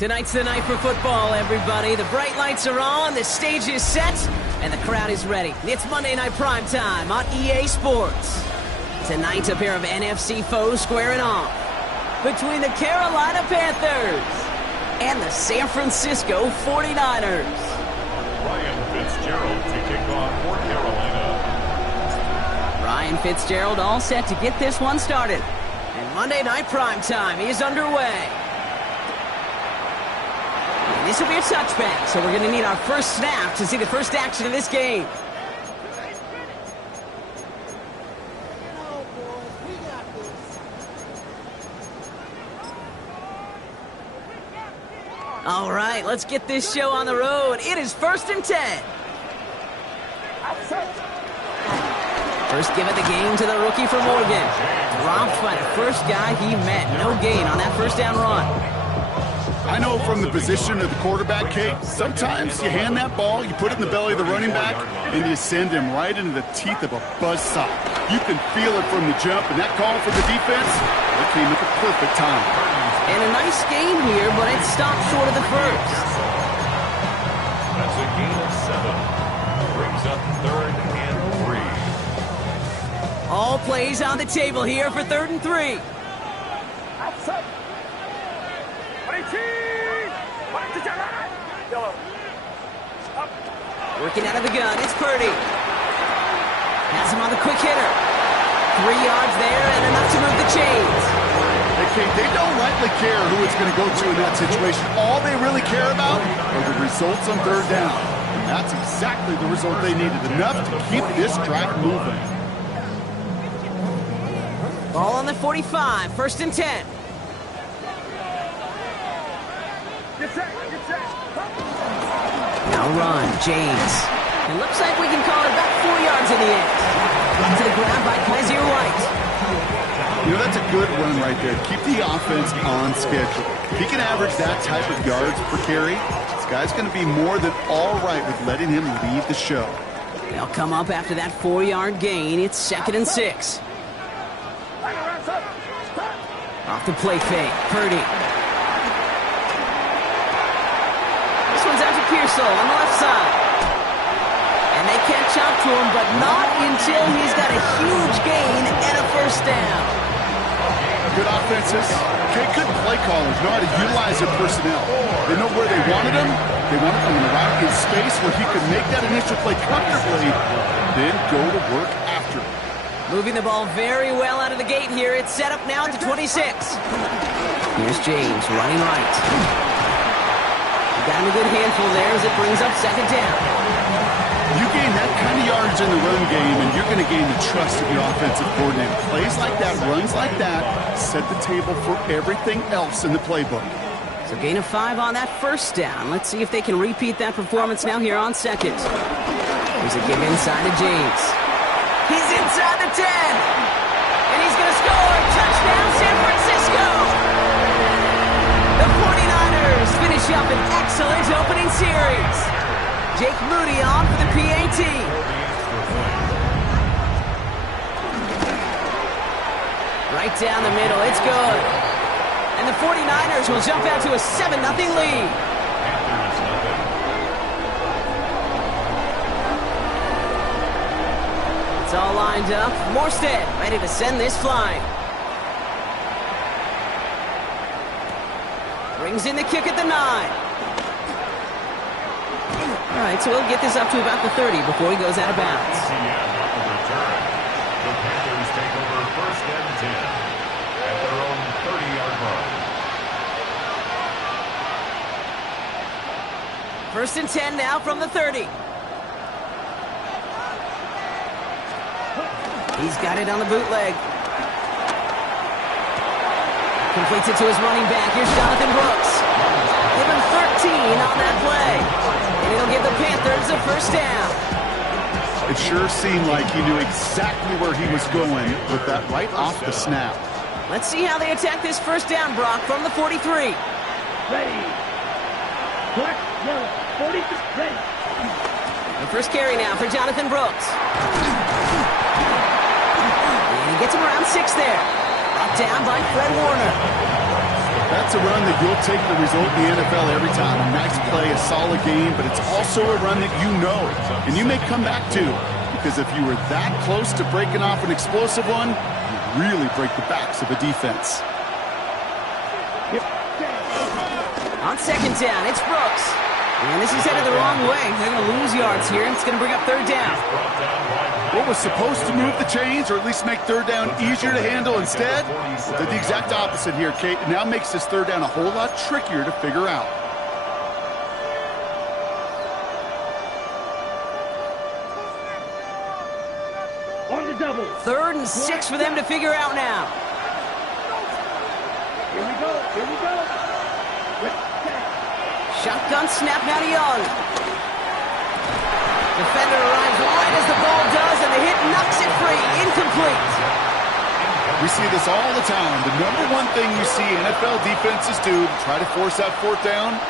Tonight's the night for football, everybody. The bright lights are on, the stage is set, and the crowd is ready. It's Monday Night Primetime on EA Sports. Tonight, a pair of NFC foes squaring off between the Carolina Panthers and the San Francisco 49ers. Ryan Fitzgerald to kick off for Carolina. Ryan Fitzgerald all set to get this one started. And Monday Night Primetime is underway. And this will be a touchback, so we're going to need our first snap to see the first action of this game. All right, let's get this show on the road. It is 1st and 10. First give of the game to the rookie from Oregon. Dropped by the first guy he met. No gain on that first down run. I know from the position of the quarterback, Kate, sometimes you hand that ball, you put it in the belly of the running back, and you send him right into the teeth of a buzzsaw. You can feel it from the jump, and that call for the defense, it came at the perfect time. And a nice gain here, but it stopped short of the first. That's a gain of 7. Brings up 3rd and 3. All plays on the table here for 3rd and 3. Working out of the gun, it's Purdy. Has him on the quick hitter. 3 yards there and enough to move the chains. Hey, Kate, they don't rightly care who it's going to go to in that situation. All they really care about are the results on 3rd down. And that's exactly the result they needed, enough to keep this drive moving. Ball on the 45, 1st and 10. Now run, James. It looks like we can call it about 4 yards in the end. Into the ground by Kaiser White. You know, that's a good run right there. Keep the offense on schedule. If he can average that type of yards per carry, this guy's going to be more than all right with letting him lead the show. They'll come up after that 4-yard gain. It's 2nd and 6. Off the play fake, Purdy. This one's out to Pearsall on the left side. And they catch up to him, but not until he's got a huge gain and a first down. Good offenses. Okay, good play callers know how to utilize their personnel. They know where they wanted him. They wanted him in the right in space where he could make that initial play comfortably, then go to work after it. Moving the ball very well out of the gate here. It's set up now to 26. Here's James running right. Got him a good handful there as it brings up 2nd down. You gain that kind of yardage in the run game, and you're going to gain the trust of your offensive coordinator. Plays like that, runs like that, set the table for everything else in the playbook. So gain of 5 on that first down. Let's see if they can repeat that performance now here on 2nd. Here's a give inside to James. He's inside the 10. And he's going to score. Touchdown, San Francisco. The 49ers finish up an excellent opening series. Jake Moody on for the PAT. Right down the middle. It's good. And the 49ers will jump out to a 7-0 lead. It's all lined up. Morstead ready to send this flying. Brings in the kick at the 9. All right, so we'll get this up to about the 30 before he goes out of bounds. The Panthers take over 1st and 10 at their own 30-yard line. 1st and 10 now from the 30. He's got it on the bootleg. Completes it to his running back. Here's Jonathan Brooks. Give him 13 on that play. And it'll give the Panthers a first down. It sure seemed like he knew exactly where he was going with that right off the snap. Let's see how they attack this first down, Brock, from the 43. Ready. Black, yellow, 40, ready. The first carry now for Jonathan Brooks. And he gets him around 6 there. Brought down by Fred Warner. That's a run that you'll take the result in the NFL every time. A nice play, a solid game, but it's also a run that you know, and you may come back to. Because if you were that close to breaking off an explosive one, you really break the backs of a defense. On second down, it's Brooks. And this is headed the wrong way. They're going to lose yards here, and it's going to bring up third down. What was supposed to move the chains, or at least make third down easier to handle instead, did the exact opposite here, Kate. It now makes this third down a whole lot trickier to figure out. On the double. 3rd and 6 for them to figure out now. Here we go. Here we go. Shotgun snap now to Young. Defender arrives right as the ball does, and the hit knocks it free. Incomplete. We see this all the time. The number one thing you see NFL defenses do to try to force that fourth down,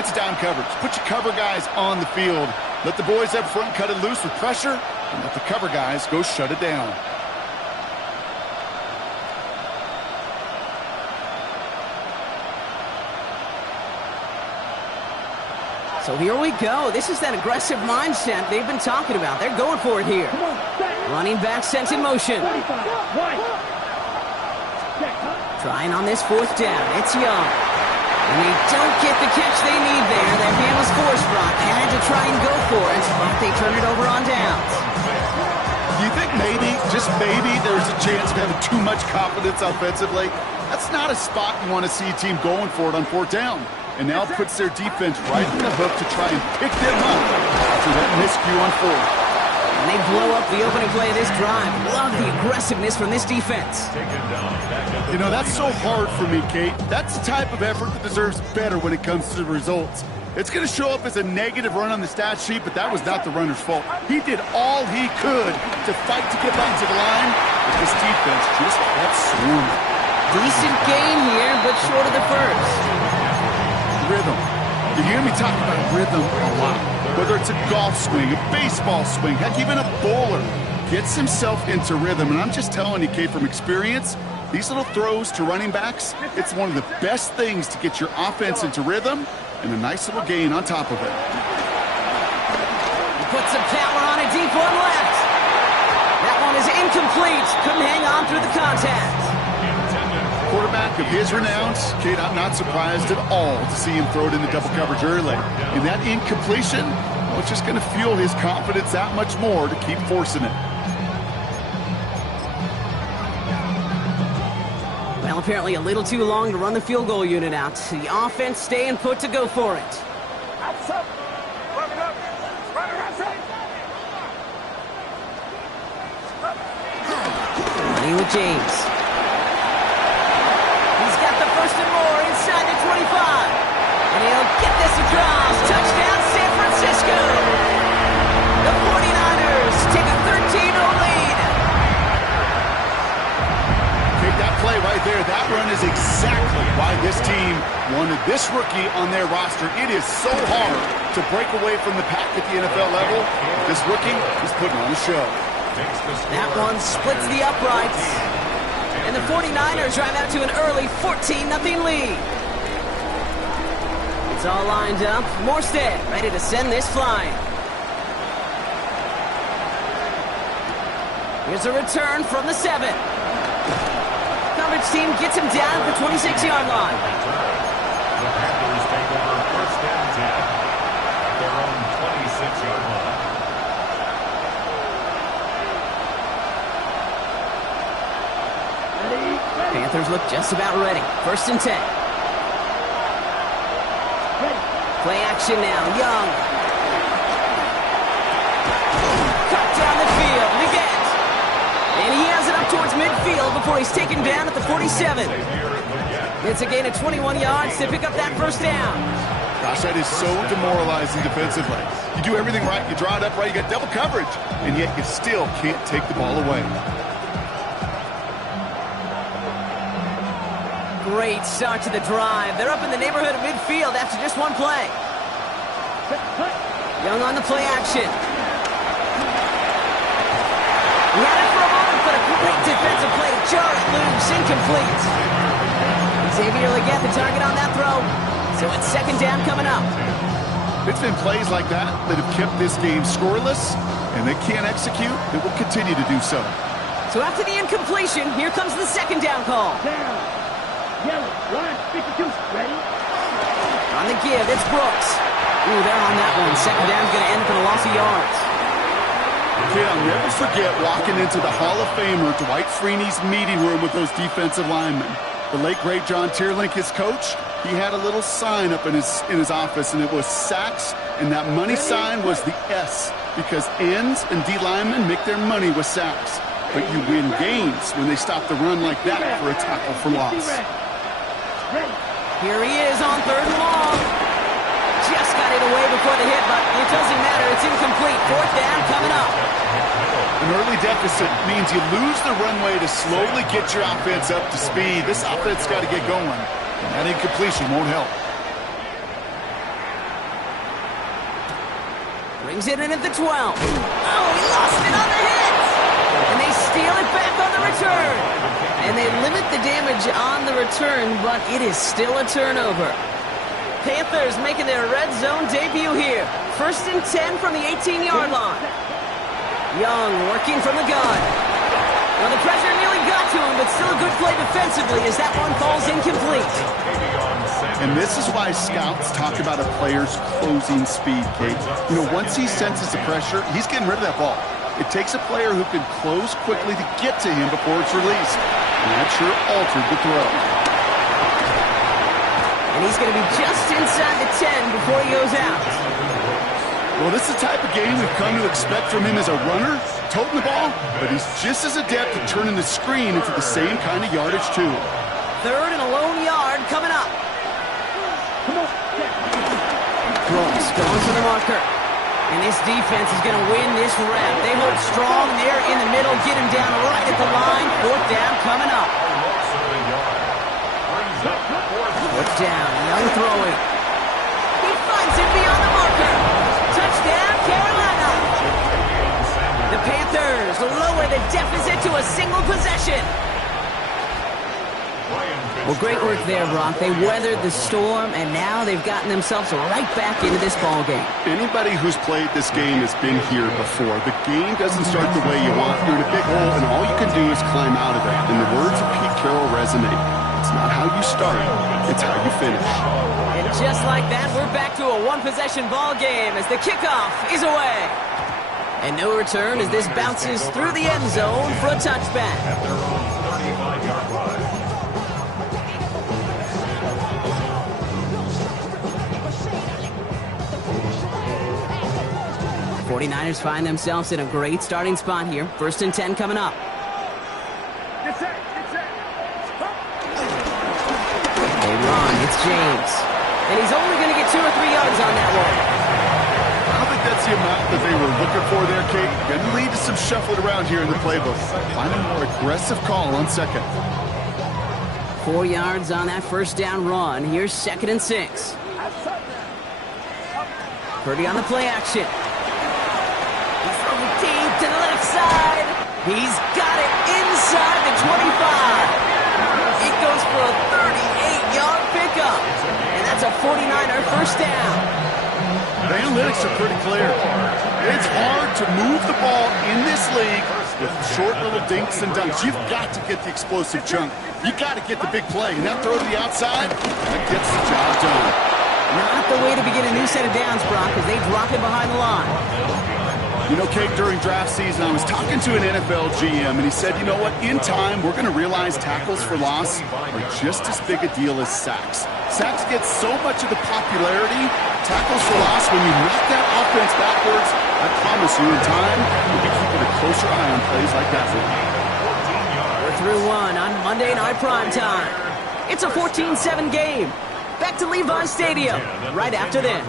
it's down coverage. Put your cover guys on the field. Let the boys up front cut it loose with pressure, and let the cover guys go shut it down. So here we go. This is that aggressive mindset they've been talking about. They're going for it here. Running back sent in motion. Trying on this 4th down. It's Young. And they don't get the catch they need there. Their hand was forced, Brock. Had to try and go for it, but they turn it over on downs. Do you think maybe, just maybe, there's a chance of having too much confidence offensively? That's not a spot you want to see a team going for it on 4th down. And now puts their defense right in the hook to try and pick them up after that miscue on 4th. And they blow up the opening play of this drive. Love the aggressiveness from this defense. You know, that's so hard for me, Kate. That's the type of effort that deserves better when it comes to the results. It's going to show up as a negative run on the stat sheet, but that was not the runner's fault. He did all he could to fight to get back to the line, but this defense just kept swarming. Decent gain here, but short of the first. Rhythm. You hear me talk about rhythm a lot. Whether it's a golf swing, a baseball swing, heck, even a bowler gets himself into rhythm. And I'm just telling you, Kate, from experience, these little throws to running backs, it's one of the best things to get your offense into rhythm and a nice little gain on top of it. He puts some power on a deep one left. That one is incomplete. Couldn't hang on through the contact. Quarterback of his renown, Kate, I'm not surprised at all to see him throw it into double coverage early. And that incompletion, well, it's just going to fuel his confidence that much more to keep forcing it. Well, apparently a little too long to run the field goal unit out. The offense staying put to go for it. Running with James. First and more inside the 25. And he'll get this across. Touchdown, San Francisco. The 49ers take a 13-0 lead. Take that play right there. That run is exactly why this team wanted this rookie on their roster. It is so hard to break away from the pack at the NFL level. This rookie is putting on a show. That one splits the uprights. And the 49ers drive out to an early 14-0 lead. It's all lined up. Morstead ready to send this flying. Here's a return from the 7. Coverage team gets him down at the 26-yard line. The Panthers take over 1st and 10 at their own 26-yard line. Panthers look just about ready. 1st and 10. Play action now. Young. Cut down the field. Leggett. And he has it up towards midfield before he's taken down at the 47. It's a gain of 21 yards to pick up that 1st down. Gosh, that is so demoralizing defensively. You do everything right, you draw it up right, you got double coverage, and yet you still can't take the ball away. Great start to the drive. They're up in the neighborhood of midfield after just one play. Young on the play action. He had it for a moment, but a great defensive play to jar it loose. Incomplete. Xavier Legette, the target on that throw. So it's second down coming up. It's been plays like that that have kept this game scoreless, and they can't execute. They will continue to do so. So after the incompletion, here comes the second down call. Down. Yellow. Line 52. Ready? On the give, it's Brooks. Ooh, they're on that one. Second down's going to end up in a loss of yards. Kid, I'll never forget walking into the Hall of Famer Dwight Freeney's meeting room with those defensive linemen. The late, great John Tierlink, his coach, he had a little sign up in his office, and it was sacks, and that money sign was the S, because ends and D linemen make their money with sacks. But you win games when they stop the run like that for a tackle for loss. Here he is on third and long. Just got it away before the hit, but it doesn't matter. It's incomplete. Fourth down coming up. An early deficit means you lose the runway to slowly get your offense up to speed. This offense got to get going, and that incompletion won't help. Brings it in at the 12. Oh, he lost it on the hit. And they steal it back on the return. And they limit the damage on the return, but it is still a turnover. Panthers making their red zone debut here. First and 10 from the 18-yard line. Young working from the gun. Well, the pressure nearly got to him, but still a good play defensively as that one falls incomplete. And this is why scouts talk about a player's closing speed, Kate. You know, once he senses the pressure, he's getting rid of that ball. It takes a player who can close quickly to get to him before it's released. And that sure altered the throw. And he's going to be just inside the 10 before he goes out. Well, this is the type of game we've come to expect from him as a runner, toting the ball, but he's just as adept at turning the screen into the same kind of yardage, too. Third and a lone yard coming up. Brooks goes to the marker. And this defense is going to win this rep. They hold strong there in the middle, get him down right at the line. Fourth down coming up. Fourth down, Young throwing. He finds it beyond the marker. Touchdown, Carolina. The Panthers lower the deficit to a single possession. Well, great work there, Brock. They weathered the storm, and now they've gotten themselves right back into this ball game. Anybody who's played this game has been here before. The game doesn't start the way you want. You're in a big hole, and all you can do is climb out of it. And the words of Pete Carroll resonate. It's not how you start, it's how you finish. And just like that, we're back to a one-possession ball game as the kickoff is away. And no return as this bounces through the end zone for a touchback. 49ers find themselves in a great starting spot here. First and 10 coming up. They run. It's James. And he's only going to get 2 or 3 yards on that one. I don't think that's the amount that they were looking for there, Kate. Going to lead to some shuffling around here in the playbook. Find a more aggressive call on second. 4 yards on that first down run. Here's second and 6. Purdy on the play action. He's throwing deep to the left side. He's got it inside the 25. It goes for a 38-yard pickup. And that's a 49er first down. The analytics are pretty clear. It's hard to move the ball in this league with short little dinks and dunks. You've got to get the explosive chunk. You've got to get the big play. And that throw to the outside, that gets the job done. Not the way to begin a new set of downs, Brock, as they drop it behind the line. You know, Kate, during draft season, I was talking to an NFL GM, and he said, you know what, in time, we're going to realize tackles for loss are just as big a deal as sacks. Sacks get so much of the popularity. Tackles for loss, when you knock that offense backwards, I promise you, in time, we'll be keeping a closer eye on plays like that. We're through one on Monday Night Primetime. It's a 14-7 game. Back to Levi Stadium right after this.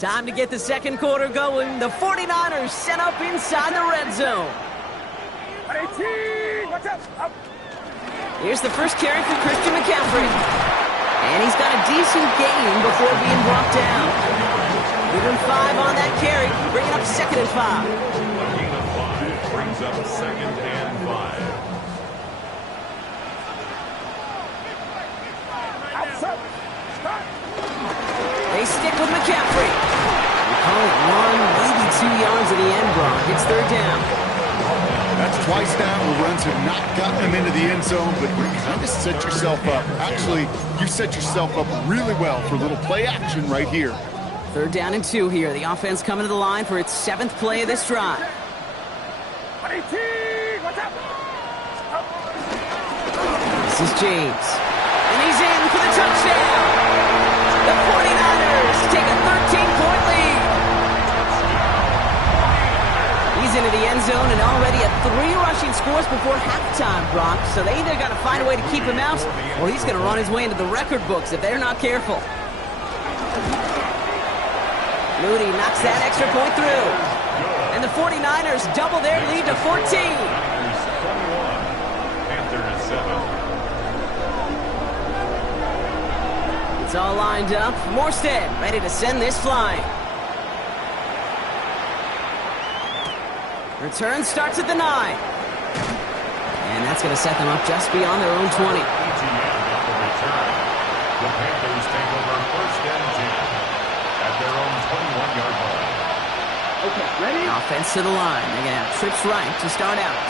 Time to get the second quarter going. The 49ers set up inside the red zone. 18! Watch out! Up. Here's the first carry for Christian McCaffrey. And he's got a decent gain before being brought down. Give him 5 on that carry, bringing up 2nd and 5. A gain of 5 brings up 2nd and 5. They stick with McCaffrey. They call it 1, maybe 2 yards in the end, Brock. It's 3rd down. That's twice now where runs have not gotten them into the end zone, but you kind of set yourself up. Actually, you set yourself up really well for a little play action right here. 3rd down and 2 here. The offense coming to the line for its 7th play of this drive. This is James. And he's in for the touchdown. The 49ers take a 13-point lead. He's into the end zone and already at 3 rushing scores before halftime, Brock. So they either got to find a way to keep him out, or he's going to run his way into the record books if they're not careful. Moody knocks that extra point through. And the 49ers double their lead to 14. 21. Panthers 7. It's all lined up. Morstead ready to send this flying. Return starts at the 9. And that's going to set them up just beyond their own 20. ETN on the return. The Panthers take over 1st and 10 at their own 21-yard line. Okay, ready? Offense to the line. They're going to have trips right to start out.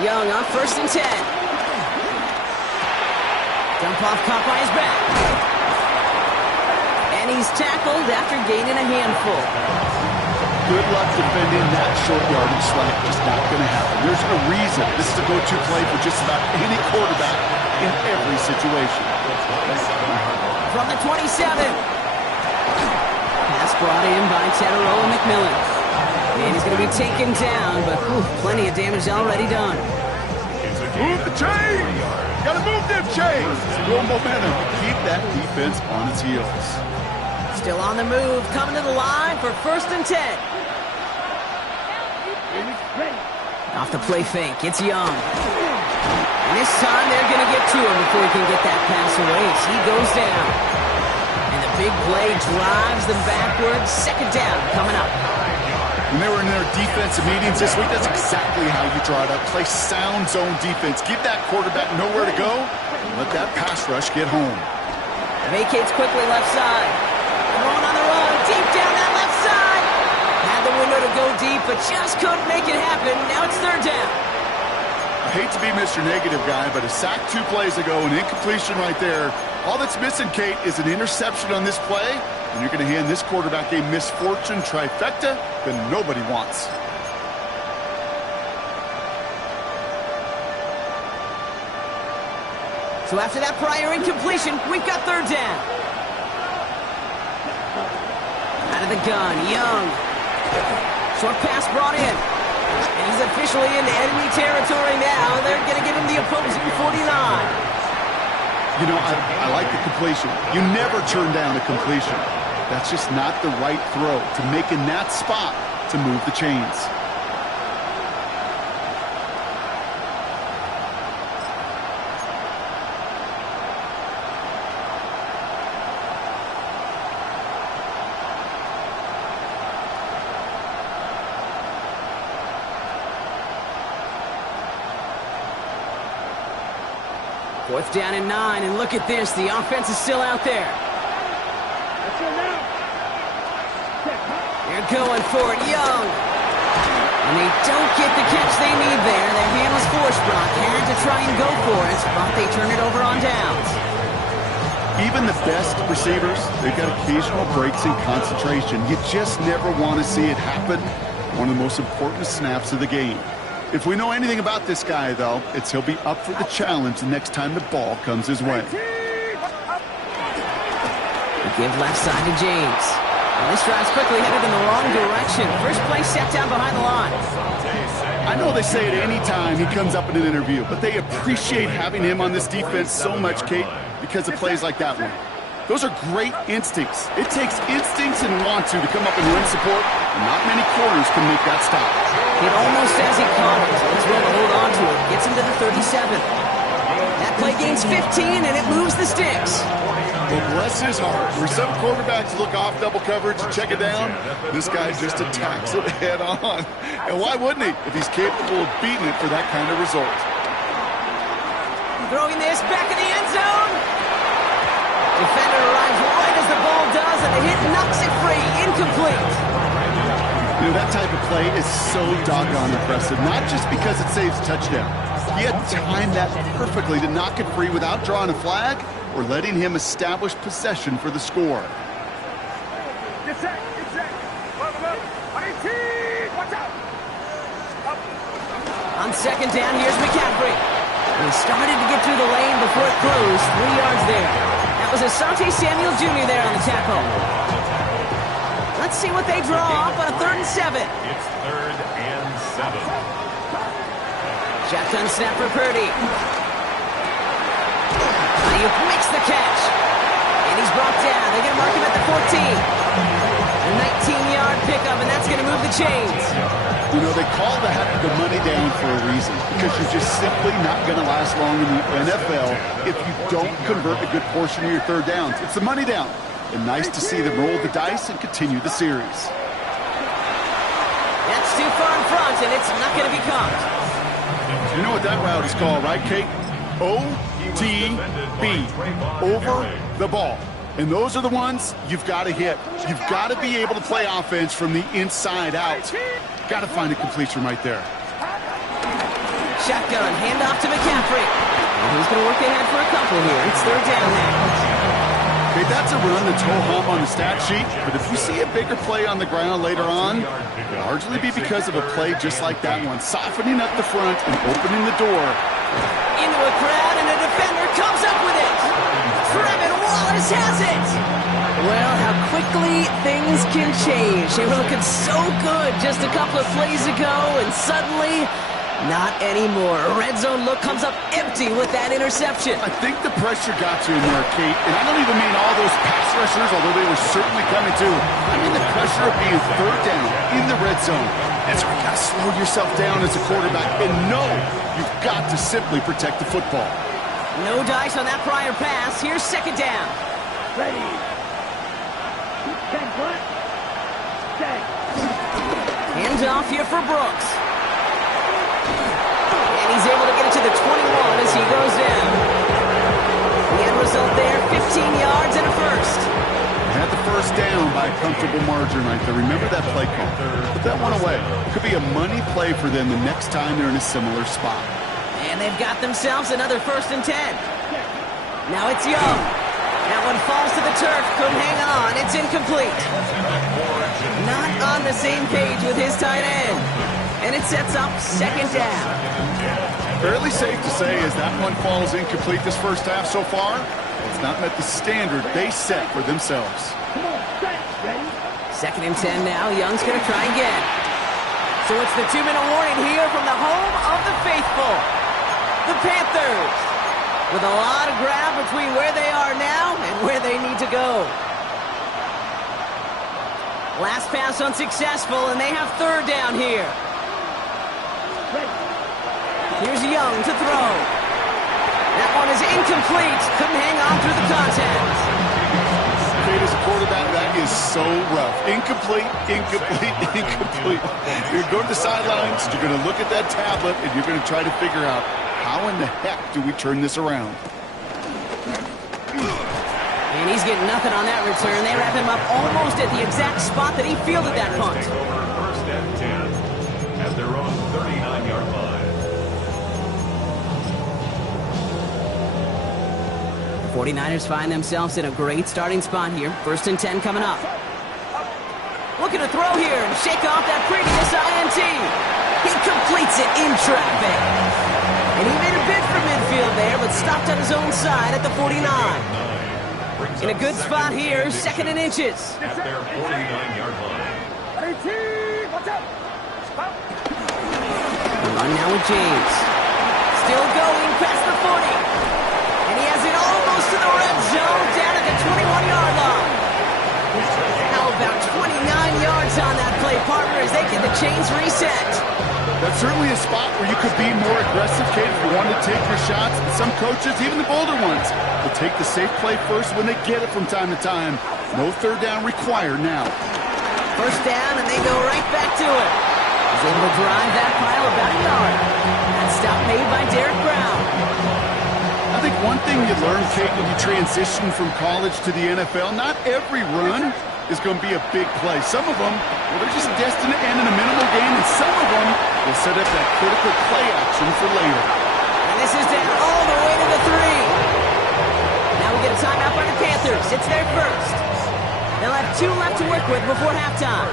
Young on 1st and 10. Dump off caught by his back. And he's tackled after gaining a handful. Good luck defending that short yardage slack. Just not going to happen. There's a reason this is a go-to play for just about any quarterback in every situation. From the 27. Pass brought in by Teteroa McMillan. And he's going to be taken down, but plenty of damage already done. Move the chains! Got to move them chains! Go momentum. Keep that defense on its heels. Still on the move, coming to the line for 1st and 10. Off the play fake, it's Young. And this time they're going to get to him before he can get that pass away as he goes down. And the big play drives them backwards. 2nd down coming up. When they were in their defensive meetings this week, that's exactly how you draw it up. Play sound zone defense. Give that quarterback nowhere to go, and let that pass rush get home. Vacates quickly left side. Throwing on the run, deep down that left side. Had the window to go deep, but just couldn't make it happen. Now it's 3rd down. I hate to be Mr. Negative guy, but a sack 2 plays ago, an incompletion right there. All that's missing, Kate, is an interception on this play, and you're going to hand this quarterback a misfortune trifecta that nobody wants. So after that prior incompletion, we've got 3rd down. Out of the gun, Young. Short pass brought in. And he's officially into enemy territory now. They're going to give him the opposing 49. You know, I like the completion. You never turn down a completion. That's just not the right throw to make in that spot to move the chains. Fourth down and 9, and look at this. The offense is still out there. They're going for it, Young. And they don't get the catch they need there. Their hand was forced, Brock. Had to try and go for it, but they turn it over on downs. Even the best receivers, they've got occasional breaks in concentration. You just never want to see it happen. One of the most important snaps of the game. If we know anything about this guy, though, it's he'll be up for the challenge the next time the ball comes his way. They give left side to James. And this drive's quickly headed in the wrong direction. First play set down behind the line. I know they say it any time he comes up in an interview, but they appreciate having him on this defense so much, Kate, because of plays like that one. Those are great instincts. It takes instincts and want to come up and run support, and not many corners can make that stop. It almost as he caught it. He's well to hold on to it. Gets him to the 37. That play gains 15, and it moves the sticks. Well, bless his heart. Where some quarterbacks look off double coverage and check it down, this guy just attacks it head on. And why wouldn't he if he's capable of beating it for that kind of result? Throwing this back in the end zone. Defender arrives right as the ball does, and the hit knocks it free. Incomplete. You know, that type of play is so doggone impressive, not just because it saves a touchdown. He had timed that perfectly to knock it free without drawing a flag or letting him establish possession for the score. Get set. Watch out. On second down, here's McCaffrey. He started to get through the lane before it closed. 3 yards there. That was Asante Samuel Jr. there on the tackle. Let's see what they draw up on a 3rd and 7. It's 3rd and 7. Shotgun snap for Purdy. Ayuk makes the catch. And he's brought down. They're going to mark him at the 14. A 19-yard pickup, and that's going to move the chains. You know, they call that the money down for a reason, because you're just simply not going to last long in the NFL if you don't convert a good portion of your 3rd downs. It's the money down. And nice to see them roll the dice and continue the series. That's too far in front, and it's not going to be caught. You know what that route is called, right, Kate? OTB, over the ball. And those are the ones you've got to hit. You've got to be able to play offense from the inside out. Got to find a completion right there. Shotgun, handoff to McCaffrey. And he's going to work ahead for a couple here. It's 3rd down now. Okay, that's a run that's ho-hum on the stat sheet, but if you see a bigger play on the ground later on, it'll largely be because of a play just like that one, softening up the front and opening the door. Into a crowd, and a defender comes up with it. Trevin Wallace has it. Well, how quickly things can change. They were looking so good just a couple of plays ago, and suddenly, not anymore. A red zone look comes up empty with that interception. I think the pressure got to him there, Kate, and I don't even mean all those pass rushers, although they were certainly coming too. I mean the pressure of being 3rd down in the red zone. That's where you got to slow yourself down as a quarterback and know you've got to simply protect the football. No dice on that prior pass. Here's 2nd down. Ready. 10 front. Set. Hands off here for Brooks. And he's able to get it to the 21 as he goes down. The end result there, 15 yards and a first. Had the 1st down by a comfortable margin right there. Remember that play call. Put that one away. Could be a money play for them the next time they're in a similar spot. And they've got themselves another 1st and 10. Now it's Young. That one falls to the turf. Couldn't hang on. It's incomplete. Not on the same page with his tight end. And it sets up 2nd down. Fairly safe to say as that one falls incomplete this first half so far, it's not met the standard they set for themselves. Come on, set. Ready. 2nd and 10 now. Young's going to try again. So it's the 2-minute warning here from the home of the faithful, the Panthers, with a lot of ground between where they are now and where they need to go. Last pass unsuccessful, and they have 3rd down here. Here's Young to throw. That one is incomplete. Couldn't hang on through the contact. Kate, as a quarterback, that is so rough. Incomplete, incomplete, incomplete. You're going to go to the sidelines, you're going to look at that tablet, and you're going to try to figure out how in the heck do we turn this around. And he's getting nothing on that return. They wrap him up almost at the exact spot that he fielded that punt. Take over 1st and 10 at their own 39-yard line. 49ers find themselves in a great starting spot here. 1st and 10 coming up. Looking to throw here and shake off that previous INT. He completes it in traffic. And he made a bid for midfield there, but stopped on his own side at the 49. In a good spot here, 2nd and inches. At their 49-yard line. 18. Watch out. Run now with James. Still going past the 40. And he has it almost to the red zone, down at the 21-yard line. How about 29 yards on that play, partner, as they get the chains reset. it's certainly a spot where you could be more aggressive, Kate, if you want to take your shots. And some coaches, even the bolder ones, will take the safe play first when they get it from time to time. No third down required now. First down, and they go right back to it. He's able to drive that pile about a yard. That stop made by Derek Brown. I think one thing you learn, Kate, when you transition from college to the NFL, not every run is going to be a big play. Some of them, well, they're just destined to end in a minimal gain, and some of them will set up that critical play action for later. And this is down all the way to the 3. Now we get a timeout by the Panthers. It's their first. They'll have 2 left to work with before halftime.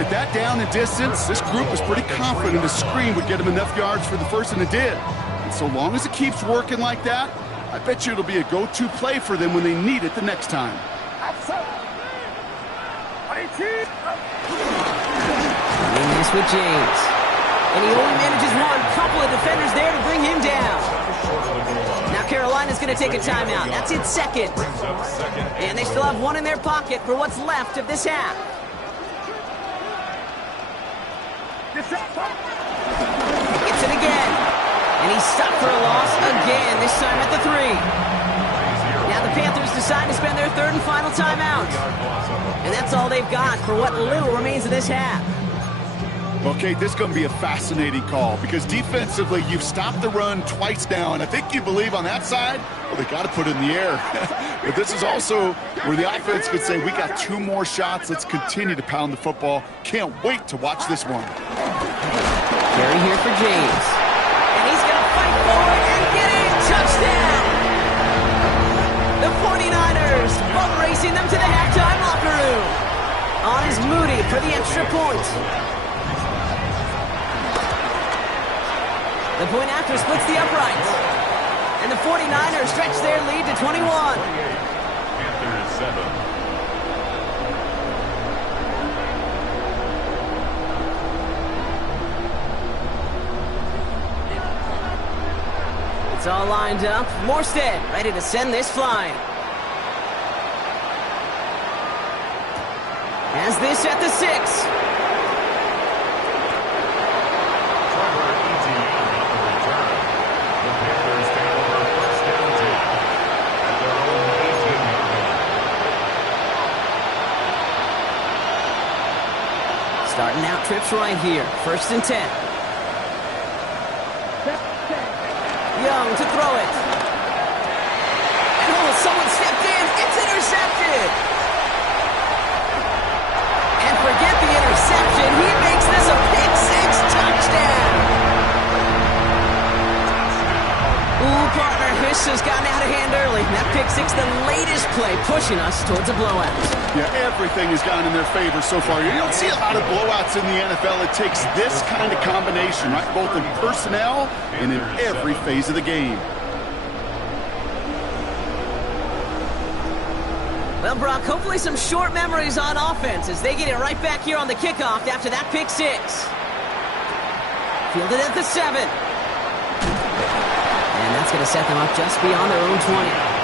At that down and distance, this group was pretty confident the screen would get them enough yards for the first, and it did. And so long as it keeps working like that, I bet you it'll be a go-to play for them when they need it the next time. Doing this with James. And he only manages one. Couple of defenders there to bring him down. Now Carolina's going to take a timeout. That's its second. And they still have one in their pocket for what's left of this half. Gets it again. And he's stopped for a loss again, this time at the 3. Now the Panthers decide to spend their third and final timeout. And that's all they've got for what little remains of this half. Well, Kate, this is going to be a fascinating call because defensively, you've stopped the run twice now, and I think you believe on that side, well, they got to put it in the air. But this is also where the offense could say, we got 2 more shots. Let's continue to pound the football. Can't wait to watch this one. Carry here for James. And he's going to fight forward and get it. Touchdown! The 49ers boat racing them to the halftime locker room. On is Moody for the extra point. The point after splits the uprights. And the 49ers stretch their lead to 21. Panthers 7. It's all lined up. Morstead ready to send this flying. Has this at the 6. Starting out trips right here. 1st and 10. Young to throw it. And oh, someone stepped in. It's intercepted. And forget the interception. He makes this a pick-6 touchdown. Ooh, partner, this has gotten out of hand early. That pick-6, the latest play, pushing us towards a blowout. Yeah, everything has gone in their favor so far. You don't see a lot of blowouts in the NFL. It takes this kind of combination, right? Both in personnel and in every phase of the game. Well, Brock, hopefully some short memories on offense as they get it right back here on the kickoff after that pick-6. Fielded at the 7. And that's going to set them up just beyond their own 20.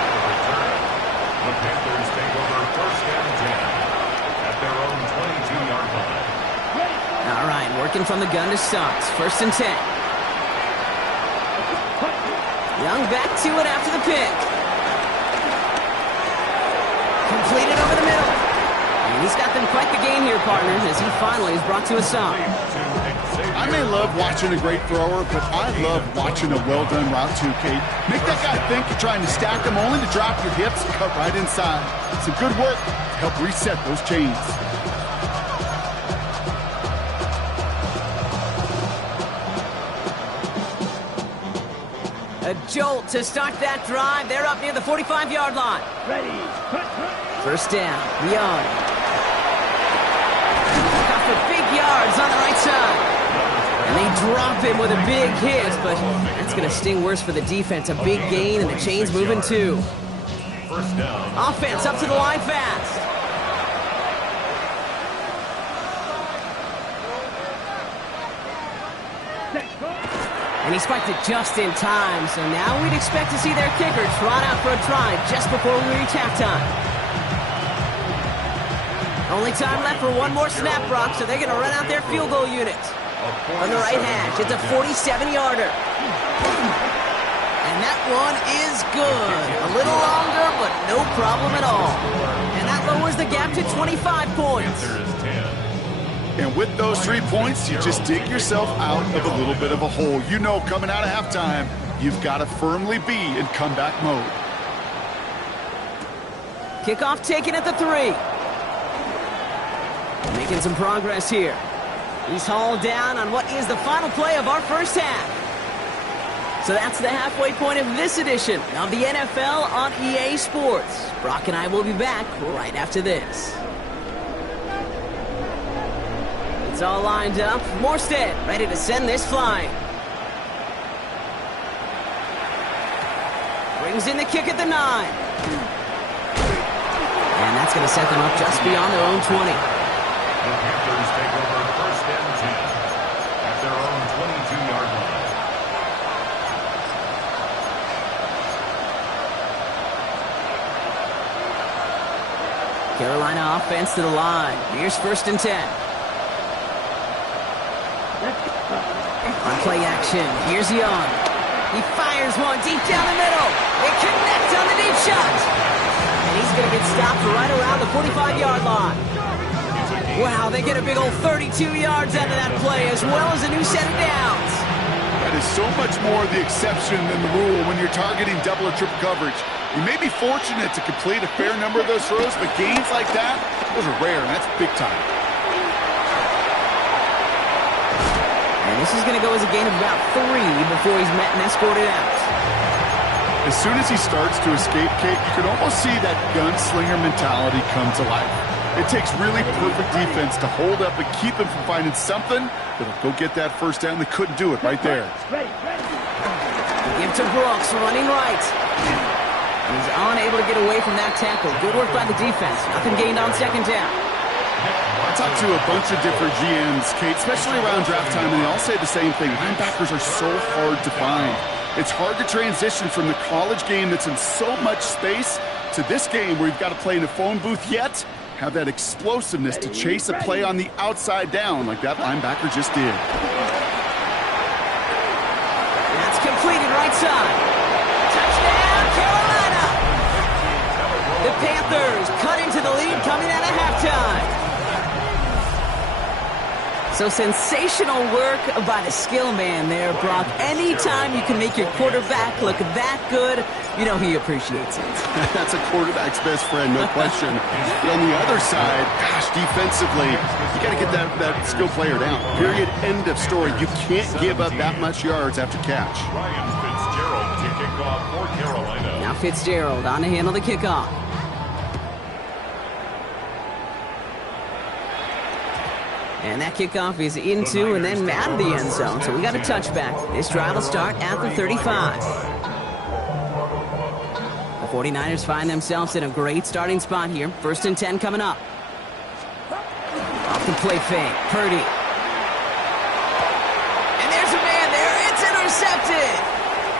The Panthers take over 1st and 10 at their own 22-yard line. All right, working from the gun to start. 1st and 10. Young back to it after the pick. Completed over the middle. And he's got them quite the game here, partners, as he finally is brought to a stop. I may love watching a great thrower, but I love watching a well-done route too, Kate. Make that guy think you're trying to stack them only to drop your hips and cut right inside. Some good work to help reset those chains. A jolt to start that drive. They're up near the 45-yard line. Ready. 1st down. Young. Got for big yards on the right side. And they drop him with a big hit, but that's going to sting worse for the defense. A big gain, and the chain's moving too. 1st down. Offense up to the line fast. And he spiked it just in time, so now we'd expect to see their kicker trot out for a try just before we reach halftime. Only time left for one more snap, Brock, so they're going to run out their field goal unit. On the right hash, it's a 47-yarder. And that one is good. A little longer, but no problem at all. And that lowers the gap to 25 points. And with those 3 points, you just dig yourself out of a little bit of a hole. You know, coming out of halftime, you've got to firmly be in comeback mode. Kickoff taken at the 3. Making some progress here. He's hauled down on what is the final play of our first half. So that's the halfway point of this edition of the NFL on EA Sports. Brock and I will be back right after this. It's all lined up. Morstead ready to send this flying. Brings in the kick at the 9. And that's going to set them up just beyond their own 20. The Panthers take over first and 10 at their own 22-yard line. Carolina offense to the line. Here's first and 10. On play action, here's Young. He fires one deep down the middle. It connects on the deep shot. And he's going to get stopped right around the 45-yard line. Wow, they get a big old 32 yards out of that play, as well as a new set of downs. That is so much more the exception than the rule when you're targeting double or triple coverage. You may be fortunate to complete a fair number of those throws, but gains like that, those are rare, and that's big time. And this is going to go as a gain of about 3 before he's met and escorted out. As soon as he starts to escape, Kate, you can almost see that gunslinger mentality come to life. It takes really perfect defense to hold up and keep him from finding something that'll go get that first down. They couldn't do it right there. Give to Brooks, running right. He's unable to get away from that tackle. Good work by the defense. Nothing gained on second down. I talked to a bunch of different GMs, Kate, especially around draft time, and they all say the same thing. Linebackers are so hard to find. It's hard to transition from the college game that's in so much space to this game where you've got to play in a phone booth yet have that explosiveness to chase a play on the outside down like that linebacker just did. That's completed right side. Touchdown, Carolina! The Panthers cut into the lead coming out of halftime. So sensational work by the skill man there, Brock. Anytime you can make your quarterback look that good, you know he appreciates it. That's a quarterback's best friend, no question. But on the other side, gosh, defensively, you got to get that skill player down. Period, end of story. You can't give up that much yards after catch. Ryan Fitzgerald to kick off for Carolina. Now Fitzgerald on to handle the kickoff. And that kickoff is into and then out of the end zone. So we got a touchback. This drive will start at the 35. The 49ers find themselves in a great starting spot here. First and 10 coming up. Off the play fake. Purdy. And there's a man there. It's intercepted.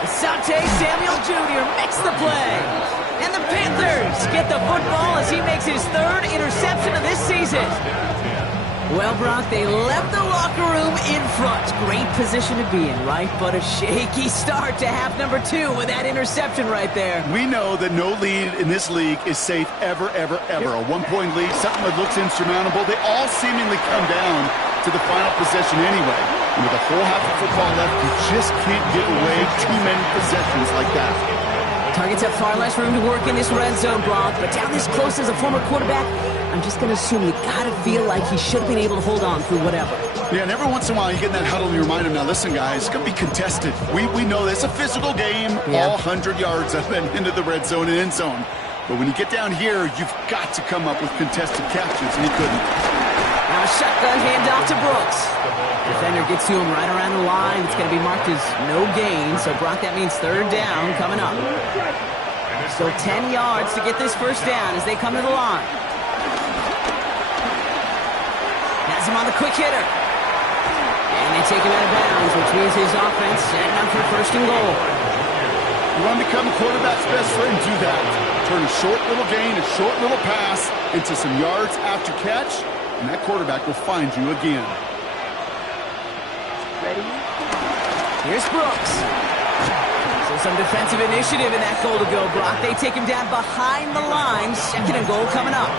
Asante Samuel Jr. makes the play. And the Panthers get the football as he makes his 3rd interception of this season. Well, Brock, they left the locker room in front. Great position to be in, right? But a shaky start to half number 2 with that interception right there. We know that no lead in this league is safe ever, ever, ever. A one-point lead, something that looks insurmountable. They all seemingly come down to the final possession anyway. And with a whole half of football left, you just can't give away too many possessions like that. Targets have far less room to work in this red zone, Brock. But down this close as a former quarterback, I'm just going to assume you got to feel like he should have been able to hold on through whatever. Yeah, and every once in a while you get in that huddle and you remind him, now listen, guys, it's going to be contested. We know this. It's a physical game, all 100 yards and then into the red zone and end zone. But when you get down here, you've got to come up with contested catches, and he couldn't. Now a shotgun handoff to Brooks. Defender gets to him right around the line. It's going to be marked as no gain. So, Brock, that means 3rd down coming up. Still 10 yards to get this first down as they come to the line. Has him on the quick hitter. And they take him out of bounds, which means his offense setting up for 1st and goal. You want to become a quarterback's best friend, do that. Turn a short little gain, a short little pass into some yards after catch, and that quarterback will find you again. Ready? Here's Brooks. So some defensive initiative in that goal to go, Brock. They take him down behind the line. 2nd and goal coming up.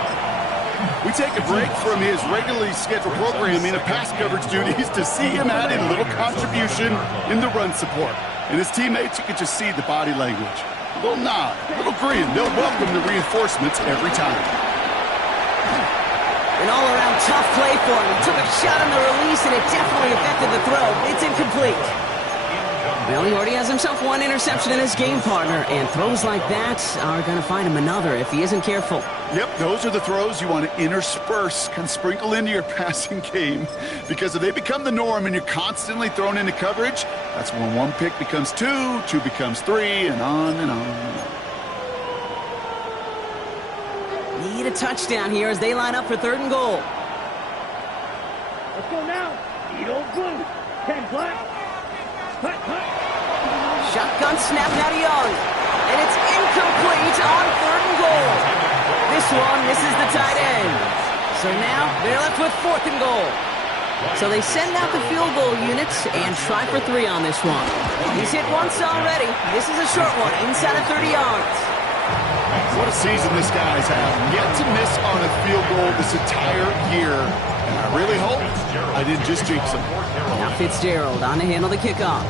We take a break from his regularly scheduled programming of pass coverage duties to see him add in a little contribution in the run support. And his teammates, you can just see the body language. A little nod, a little grin. They'll welcome the reinforcements every time. An all-around tough play for him. He took a shot on the release, and it definitely affected the throw. It's incomplete. Well, he already has himself 1 interception in his game, partner, and throws like that are going to find him another if he isn't careful. Yep, those are the throws you want to intersperse, kind of sprinkle into your passing game. Because if they become the norm and you're constantly thrown into coverage, that's when 1 pick becomes 2, 2 becomes 3, and on and on and on. Need a touchdown here as they line up for 3rd and goal. Let's go now. Eat old blue. 10 black. Hut, hut. Shotgun snap now to Young. And it's incomplete on 3rd and goal. This one misses the tight end. So now they're left with 4th and goal. So they send out the field goal units and try for 3 on this one. He's hit once already. This is a short one, inside of 30 yards. What a season this guy's had. Yet to miss on a field goal this entire year. And I really hope I didn't just jinx him. Now Fitzgerald on to handle the kickoff.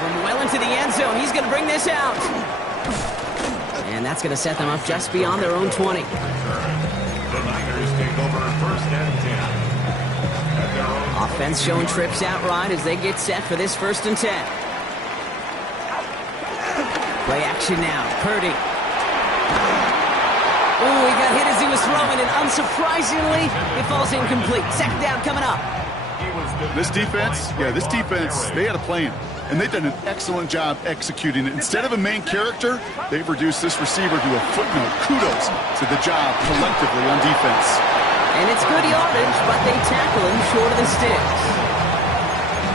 From well into the end zone, he's going to bring this out. And that's going to set them up just beyond their own 20. The Niners take over 1st and 10. At their own Offense showing trips outright as they get set for this 1st and 10. Play action now. Purdy. Ooh, he got hit as he was throwing, and unsurprisingly, it falls incomplete. 2nd down coming up. This defense, they had a plan. And they've done an excellent job executing it. Instead of a main character, they've reduced this receiver to a footnote. Kudos to the job collectively on defense. And it's good yardage, but they tackle him short of the sticks.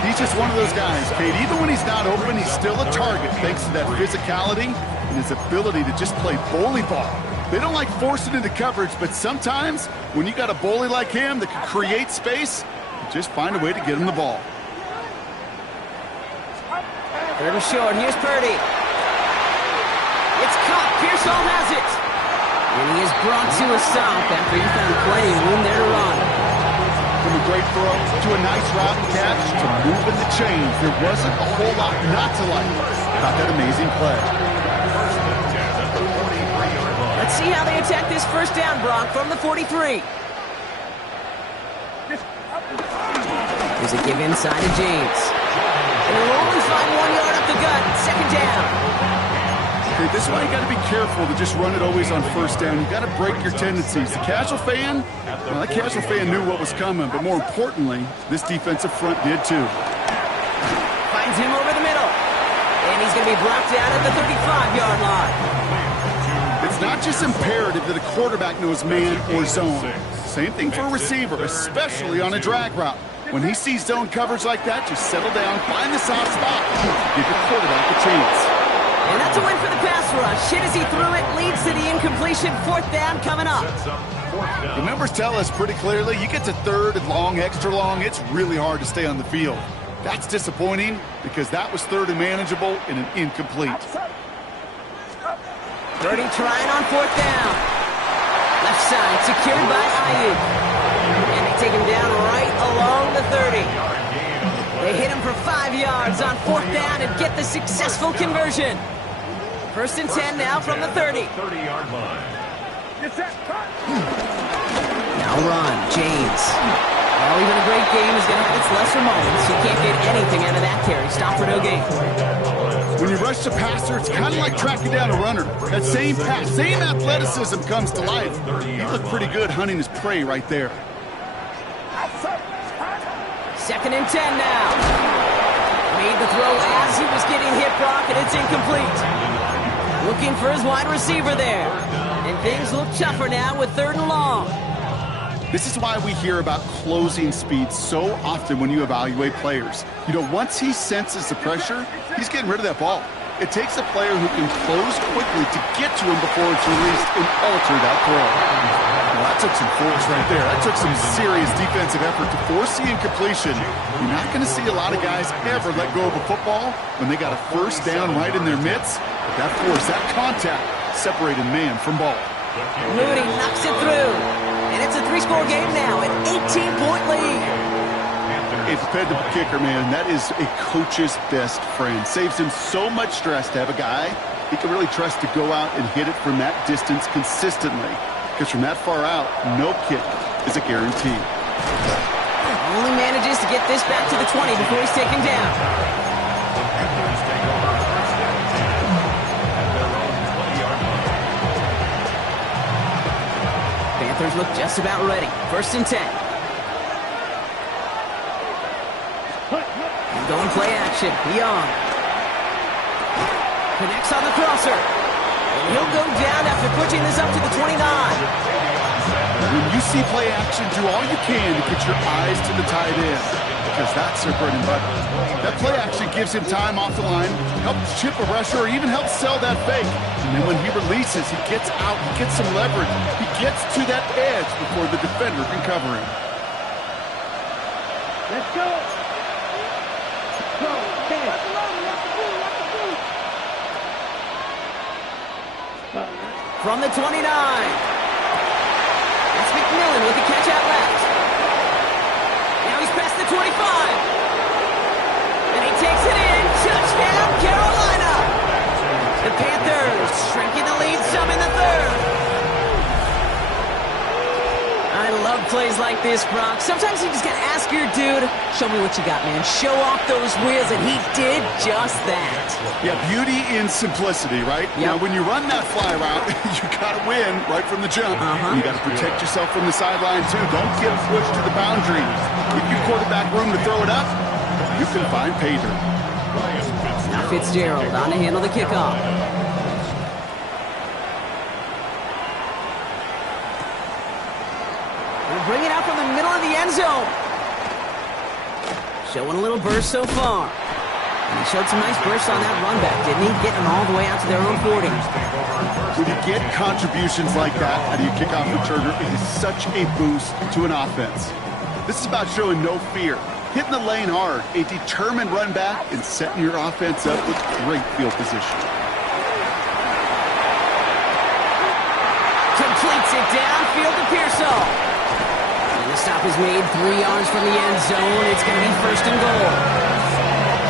He's just one of those guys, Kate. Even when he's not open, he's still a target thanks to that physicality and his ability to just play bully ball. They don't like forcing into coverage, but sometimes when you got a bully like him that can create space, you just find a way to get him the ball. 3rd and short. Here's Purdy. It's caught. Pearsall has it. And he is brought to a stop after he found plenty of room there to run. From a great throw to a nice route and catch to moving the chains, there wasn't a whole lot not to like about that amazing play. Let's see how they attack this 1st down, Brock, from the 43. There's a give inside to James. And they'll only find 1 yard up the gut. 2nd down. Okay, this is why you got to be careful to just run it always on 1st down. You got to break your tendencies. The casual fan, well, that casual fan knew what was coming, but more importantly, this defensive front did too. Finds him over the middle. And he's going to be blocked out at the 35-yard line. It's not just imperative that a quarterback knows man or zone. Same thing for a receiver, especially on a drag route. When he sees zone coverage like that, just settle down, find the soft spot, give your quarterback a chance. And that's a win for the pass rush. Hit as he threw it, leads to the incompletion. 4th down coming up. The numbers tell us pretty clearly, you get to 3rd and long, extra long, it's really hard to stay on the field. That's disappointing because that was 3rd and manageable and an incomplete. Purdy trying on 4th down. Left side secured by Ayuk. And they take him down right along the 30. They hit him for 5 yards on 4th down and get the successful conversion. 1st and 10 now from the 30. 30-yard line. Now run, James. Well, even a great game is going to have its lesser moments. You can't get anything out of that carry. Stop for no gain. When you rush the passer, it's kind of like tracking down a runner. That same pass, same athleticism comes to life. He looked pretty good hunting his prey right there. 2nd and 10 now. Made the throw as he was getting hit, Brock, and it's incomplete. Looking for his wide receiver there. And things look tougher now with 3rd and long. This is why we hear about closing speed so often when you evaluate players. You know, once he senses the pressure, he's getting rid of that ball. It takes a player who can close quickly to get to him before it's released and alter that throw. Well, that took some force right there. That took some serious defensive effort to force the incompletion. You're not going to see a lot of guys ever let go of a football when they got a first down right in their midst. But that force, that contact, separated man from ball. Moody knocks it through. And it's a 3-score game now, an 18-point lead. A dependable kicker, man, that is a coach's best friend. Saves him so much stress to have a guy he can really trust to go out and hit it from that distance consistently. Because from that far out, no kick is a guarantee. Only manages to get this back to the 20 before he's taken down. The Panthers take over first and 10 at their own 20-yard line. Panthers look just about ready. First and 10. And going play action. Young. Connects on the crosser. And he'll go down after pushing this up to the 29. When you see play action, do all you can to get your eyes to the tight end, because that's their bread and butter. That play action gives him time off the line, helps chip a rusher, or even helps sell that fake. And then when he releases, he gets out, he gets some leverage. He gets to that edge before the defender can cover him. Let's go. Go. Finish. From the 29. That's McMillan with the catch out left. Now he's past the 25. And he takes it in. Touchdown, Carolina. The Panthers shrinking the lead some in the third. I love plays like this, Brock. Sometimes you just gotta ask your dude, show me what you got, man. Show off those wheels, and he did just that. Yeah, beauty in simplicity, right? Yep. Now, when you run that fly route, you got to win right from the jump. You got to protect yourself from the sideline, too. Don't get pushed to the boundary. Give your quarterback room to throw it up. You can find pay dirt. Now Fitzgerald on to handle the kickoff. We'll bring it out from the middle of the end zone. Showing a little burst so far. And he showed some nice bursts on that run back, didn't he? Getting them all the way out to their own 40. When you get contributions like that out of your kickoff returner, it is such a boost to an offense. This is about showing no fear, hitting the lane hard, a determined run back, and setting your offense up with great field position. Completes it downfield to Pearsall. And the stop is made 3 yards from the end zone. It's going to be first and goal.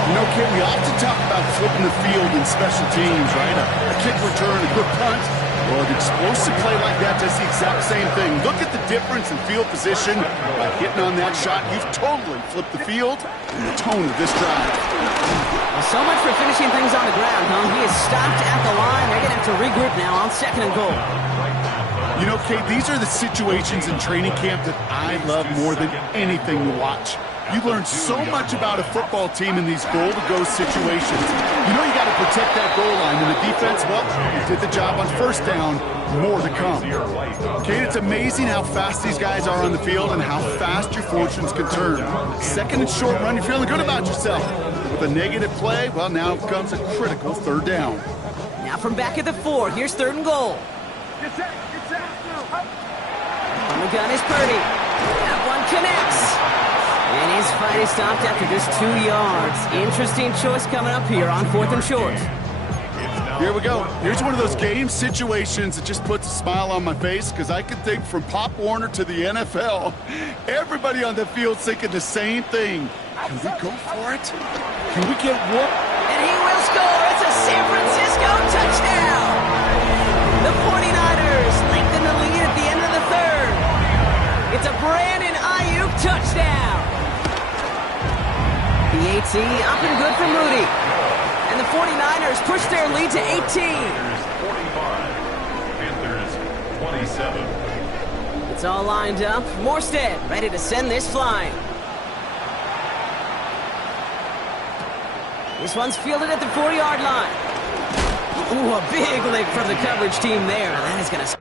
You know, Kid, we often talk about flipping the field in special teams, right? A kick return, a good punt. Well, an explosive play like that does the exact same thing. Look at the difference in field position. By hitting on that shot, you've totally flipped the field and the tone of this drive. Well, so much for finishing things on the ground, huh? He is stopped at the line. They're going to have to regroup now on second and goal. You know, Kate, these are the situations in training camp that I love more than anything to watch. You learn so much about a football team in these goal-to-go situations. You know you got to protect that goal line, and the defense, well, they did the job on first down. More to come. Kate, it's amazing how fast these guys are on the field and how fast your fortunes can turn. Second and short run, you're feeling good about yourself. With a negative play, well, now comes a critical third down. Now from back at the 4, here's third and goal. On the gun is Purdy. That one connects. And his fight is stopped after just 2 yards. Interesting choice coming up here on fourth and short. Here we go. Here's one of those game situations that just puts a smile on my face, because I can think from Pop Warner to the NFL, everybody on the field thinking the same thing. Can we go for it? Can we get whooped? And he will score. It's a San Francisco touchdown. The 49ers lengthen the lead at the end of the third. It's a Brandon Ayuk touchdown. The AT up and good for Moody. And the 49ers push their lead to 18. 45, Panthers 27. It's all lined up. Morstead ready to send this flying. This one's fielded at the 4-yard line. Ooh, a big lick from the coverage team there. That is going to...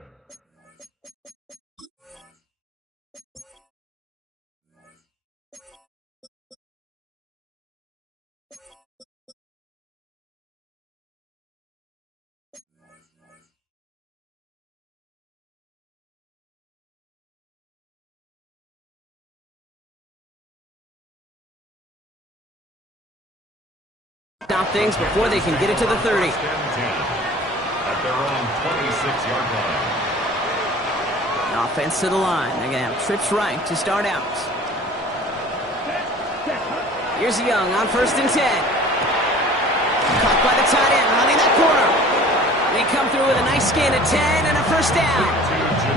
Stop things before they can get it to the 30. First and 10 at their own 26-yard line. Offense to the line. They're going to have trips right to start out. Here's Young on 1st and 10. Caught by the tight end, running that corner. They come through with a nice gain of 10 and a first down.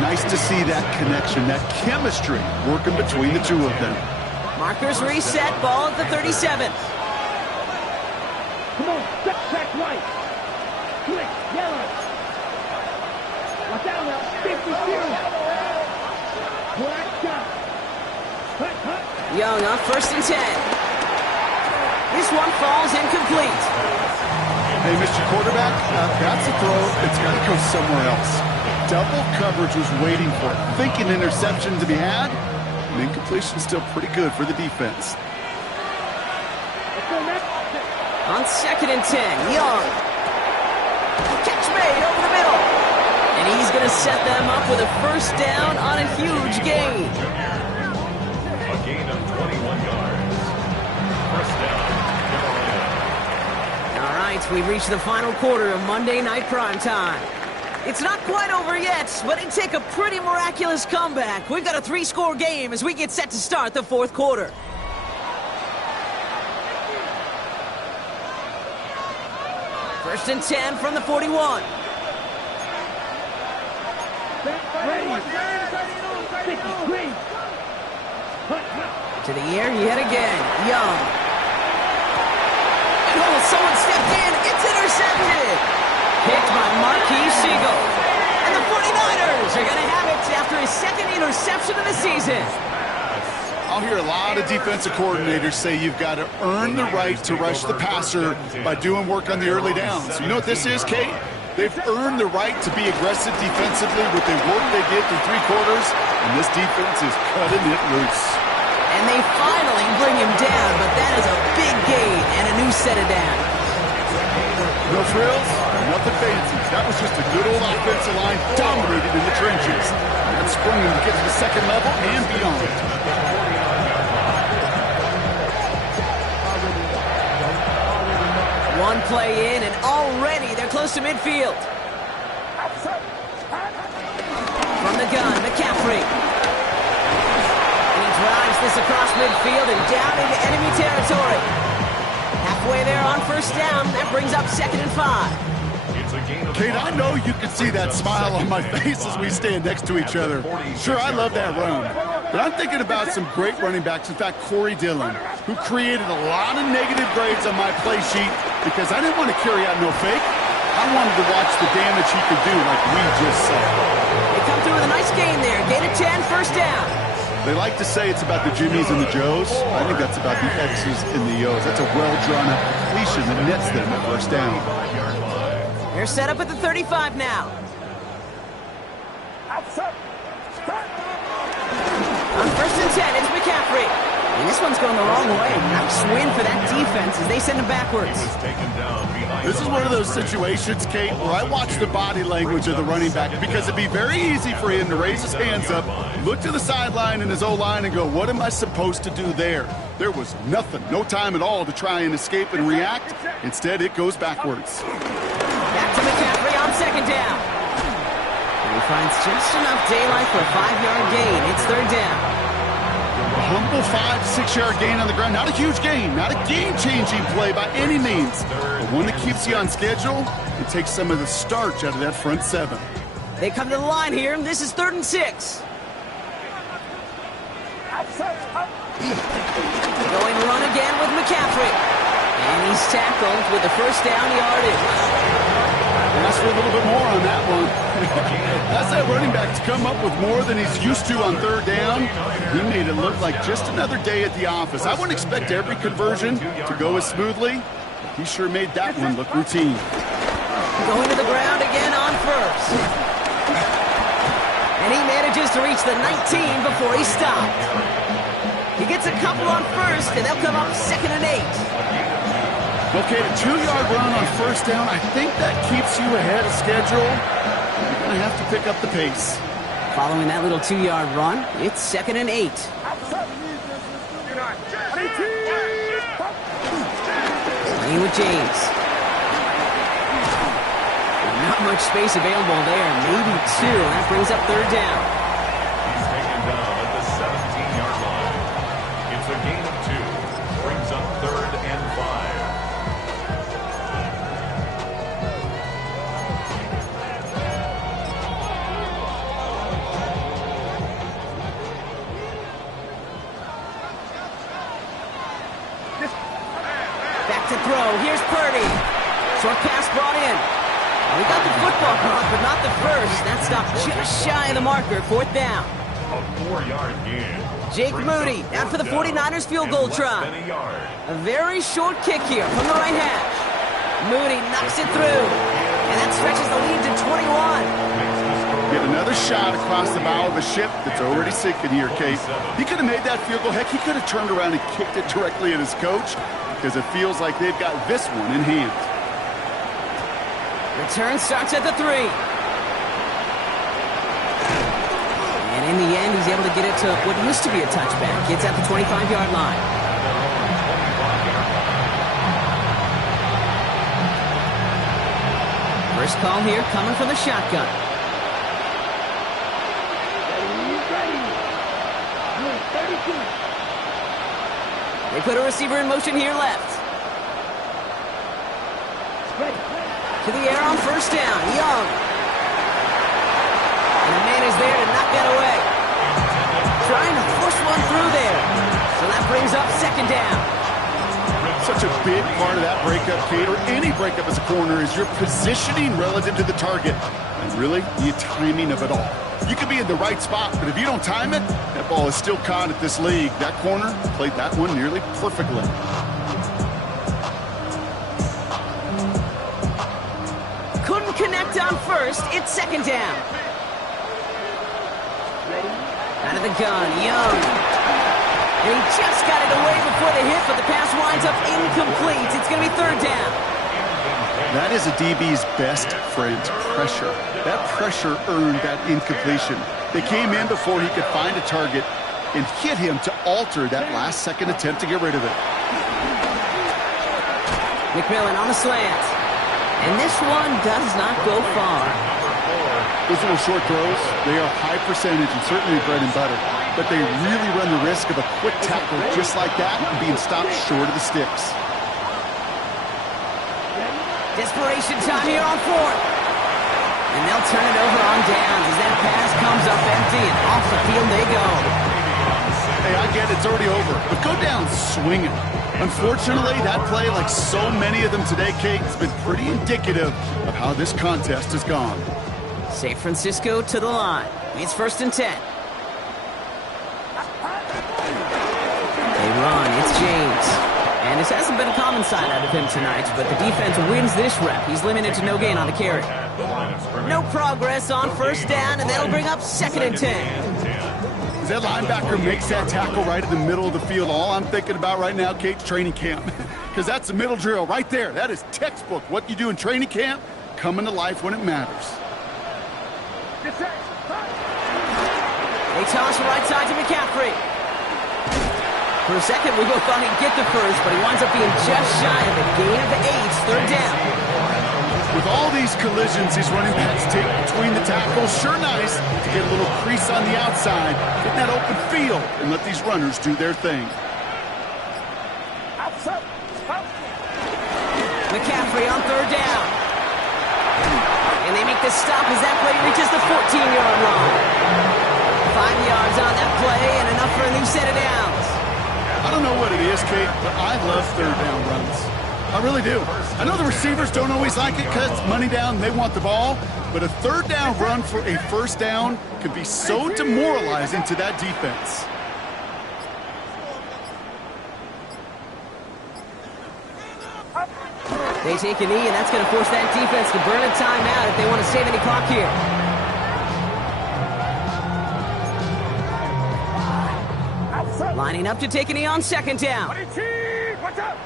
Nice to see that connection, that chemistry working between the two of them. Markers reset, ball at the 37. Come on, step back right. Quick, yellow. Watch out now, 52. Black shot. Hut, hut. Young on 1st and 10. This one falls incomplete. Hey, Mr. Quarterback, that's a throw. It's got to go somewhere else. Double coverage was waiting for it. Thinking interception to be had. And incompletion still pretty good for the defense. Let's go next. On 2nd and 10, Young. Catch made over the middle. And he's going to set them up with a first down on a huge gain. A gain of 21 yards. First down, Carolina. All right, we've reached the final quarter of Monday Night Primetime. It's not quite over yet, but it take a pretty miraculous comeback. We've got a 3-score game as we get set to start the 4th quarter. First and 10 from the 41. Ready. 53. Hut, hut. To the air yet again, Young. And oh, someone stepped in. It's intercepted. Picked by Marquis Siegel. And the 49ers are going to have it after his 2nd interception of the season. I'll hear a lot of defensive coordinators say you've got to earn the right to rush the passer by doing work on the early downs. You know what this is, Kate? They've earned the right to be aggressive defensively with the work they did through 3 quarters, and this defense is cutting it loose. And they finally bring him down, but that is a big gain and a new set of downs. No frills, nothing fancy. That was just a good old offensive line dominated in the trenches. That sprung him to get to the 2nd level and beyond. One play in, and already they're close to midfield. From the gun, McCaffrey. And he drives this across midfield and down into enemy territory. Halfway there on first down. That brings up 2nd and 5. Kate, I know you can see that smile on my face as we stand next to each other. Sure, I love that run. But I'm thinking about some great running backs. In fact, Corey Dillon, who created a lot of negative grades on my play sheet because I didn't want to carry out no fake. I wanted to watch the damage he could do like we just saw. They come through with a nice gain there. Gain of 10, first down. They like to say it's about the Jimmies and the Joes. I think that's about the X's and the O's. That's a well-drawn-up completion that nets them at first down. They're set up at the 35 now. On 1st and 10, it's McCaffrey. And this one's going the wrong way. Nice win for that defense as they send him backwards. This is one of those situations, Kate, where I watch the body language of the running back because it'd be very easy for him to raise his hands up, look to the sideline in his O-line and go, what am I supposed to do there? There was nothing, no time at all to try and escape and react. Instead, it goes backwards. Back to McCaffrey on 2nd down. And he finds just enough daylight for a 5-yard gain. It's 3rd down. A humble 5-6-yard gain on the ground. Not a huge gain, not a game-changing play by any means, but one that keeps you on schedule and takes some of the starch out of that front 7. They come to the line here, and this is 3rd and 6. Going run again with McCaffrey. And he's tackled with the first down yardage. Ask for a little bit more on that one. That's that running back to come up with more than he's used to on 3rd down. He made it look like just another day at the office. I wouldn't expect every conversion to go as smoothly, but he sure made that one look routine. Going to the ground again on 1st. And he manages to reach the 19 before he stopped. He gets a couple on 1st, and they'll come up 2nd and 8. Okay, a 2-yard run on 1st down. I think that keeps you ahead of schedule. You're going to have to pick up the pace. Following that little 2-yard run, it's 2nd and 8. Waiting with James. Not much space available there. Maybe two. That brings up third down. He's taken down at the 17-yard line. It's a gain of 2. Brings up 3rd and 5. Back to throw. Here's Purdy. Short pass brought in. Well, he got the football caught, but not the first. That stopped just shy of the marker. 4th down. A 4-yard gain. Jake Brings Moody up after the 4th down 49ers field and goal less try. than a yard. A very short kick here from the right hash. Moody knocks it through. And that stretches the lead to 21. Get another shot across the bow of a ship that's already sinking here, Kate. He could have made that field goal. Heck, he could have turned around and kicked it directly at his coach because it feels like they've got this one in hand. Return starts at the 3. And in the end, he's able to get it to what used to be a touchback. Gets at the 25-yard line. First call here coming from the shotgun. Ready. Blue 32. They put a receiver in motion here left. Ready. To the air on first down. Young. And the man is there to knock that away. Trying to push one through there. So that brings up 2nd down. Such a big part of that breakup, Kate, or any breakup as a corner, is your positioning relative to the target. And really, the timing of it all. You can be in the right spot, but if you don't time it, that ball is still caught at this league. That corner played that one nearly perfectly. Couldn't connect on first. It's 2nd down. Out of the gun, Young. And he just got it away before the hit, but the pass winds up incomplete. It's going to be 3rd down. That is a DB's best friend, pressure. That pressure earned that incompletion. They came in before he could find a target and hit him to alter that last-second attempt to get rid of it. McMillan on the slant. And this one does not go far. Those little short throws, they are high percentage and certainly bread and butter. But they really run the risk of a quick tackle just like that and being stopped short of the sticks. Desperation time here on 4th. And they'll turn it over on downs as that pass comes up empty and off the field they go. Hey, I get it's already over, but go down swinging. Unfortunately, that play, like so many of them today, Kate, has been pretty indicative of how this contest has gone. San Francisco to the line. It's 1st and 10. They run. It's James. And this hasn't been a common sight out of him tonight, but the defense wins this rep. He's limited to no gain on the carry. No progress on first down, and that'll bring up 2nd and 10. As that linebacker makes that tackle right in the middle of the field, all I'm thinking about right now, Kate's training camp. Because that's the middle drill right there. That is textbook. What you do in training camp, coming to life when it matters. They toss right side to McCaffrey. For a second, we both thought he'd get the first, but he winds up being just shy of a gain of 8, 3rd down. With all these collisions these running backs take between the tackles, sure nice to get a little crease on the outside, get that open field, and let these runners do their thing. McCaffrey on 3rd down. And they make the stop as that play reaches the 14-yard line. 5 yards on that play and enough for a new set of downs. I don't know what it is, Kate, but I love 3rd down runs. I really do. I know the receivers don't always like it because it's money down and they want the ball, but a 3rd down run for a 1st down can be so demoralizing to that defense. They take a knee, and that's going to force that defense to burn a timeout if they want to save any clock here. Lining up to take a knee on 2nd down. Watch out!